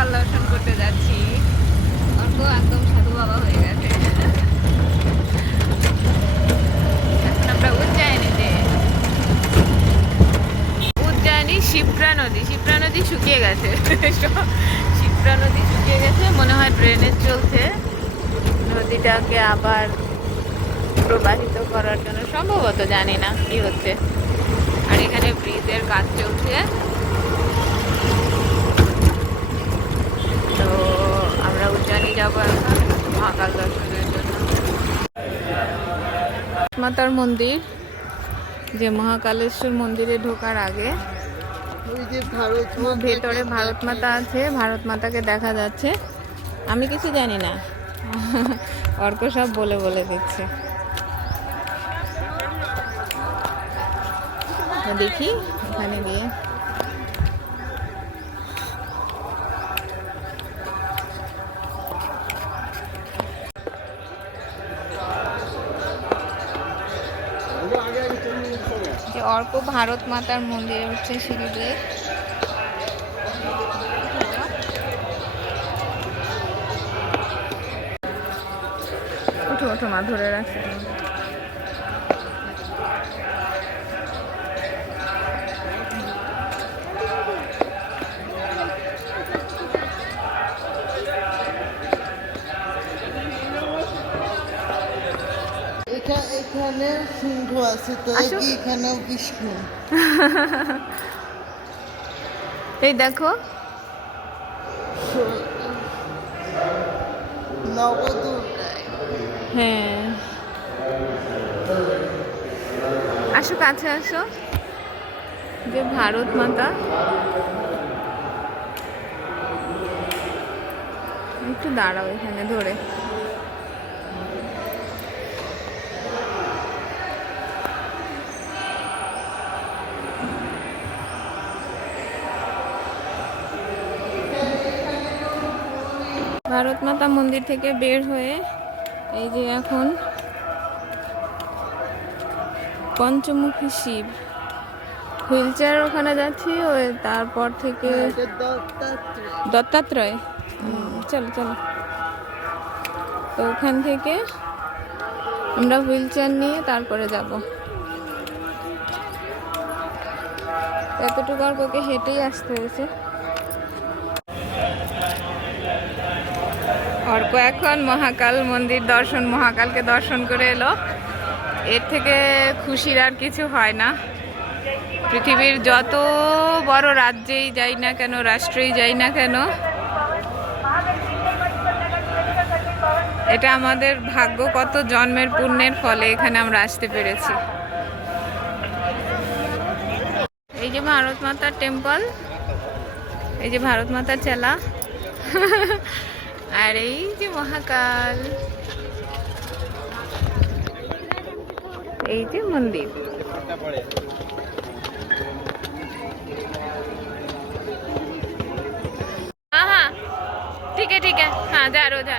মহাকাল দর্শন করতে যাচ্ছি। অর্ক একদম সাধু বাবা হয়ে গেছে। এখন আমরা উজ্জয়িনী শিপ্রা নদী শুকিয়ে গেছে। শিপ্রা নদী শুকিয়ে গেছে, মনে হয় ড্রেনেজ চলছে নদীটাকে আবার প্রবাহিত করার জন্য, সম্ভবত, জানি না কি হচ্ছে। আর এখানে ব্রিজের কাজ চলছে। তো আমরা উজ্জয়িনী যাবো এখন মহাকাল দর্শনের জন্য। মাতার মন্দির, যে মহাকালেশ্বর মন্দিরে ঢোকার আগে ভেতরে ভারত মাতা আছে, ভারত মাতাকে দেখা যাচ্ছে। আমি কিছু জানি না, অর্ক সব বলে বলে দিচ্ছে। দেখি ওখানে গিয়ে। যে অর্ক ভারত মাতার মন্দিরে উঠছে সিঁড়ি দিয়ে। ওঠো ওঠো মা, ধরে রাখছে। এখানে সিংহ আছে, তো এখানেও বিষ্ণু। এই দেখো নবদুর্গায়। হ্যাঁ, আসো কাছে আসো। যে ভারত মাতা, একটু দাঁড়াও এখানে ধরে। ভারত মাতা মন্দির থেকে বের হয়ে এই যে এখন পঞ্চমুখী শিব, হুইল চেয়ার ওখানে যাচ্ছি। ওই তারপর থেকে দত্তাত্রেয়। চলো চলো। তো ওখান থেকে আমরা হুইল চেয়ার নিয়ে তারপরে যাব। এতটুকু অর্ককে হেঁটেই আসতে হয়েছে। অর্ক এখন মহাকাল মন্দির দর্শন, মহাকালকে দর্শন করে এলো। এর থেকে খুশির আর কিছু হয় না। পৃথিবীর যত বড় রাজ্যেই যাই না কেন, রাষ্ট্রেই যাই না কেন, এটা আমাদের ভাগ্য, কত জন্মের পুণ্যের ফলে এখানে আমরা আসতে পেরেছি। এই যে ভারত মাতার টেম্পল, এই যে ভারত মাতার চেলা, আর এই যে মহাকাল, এই যে মন্দির। हाँ हाँ ठीक है हाँ जा रो जा।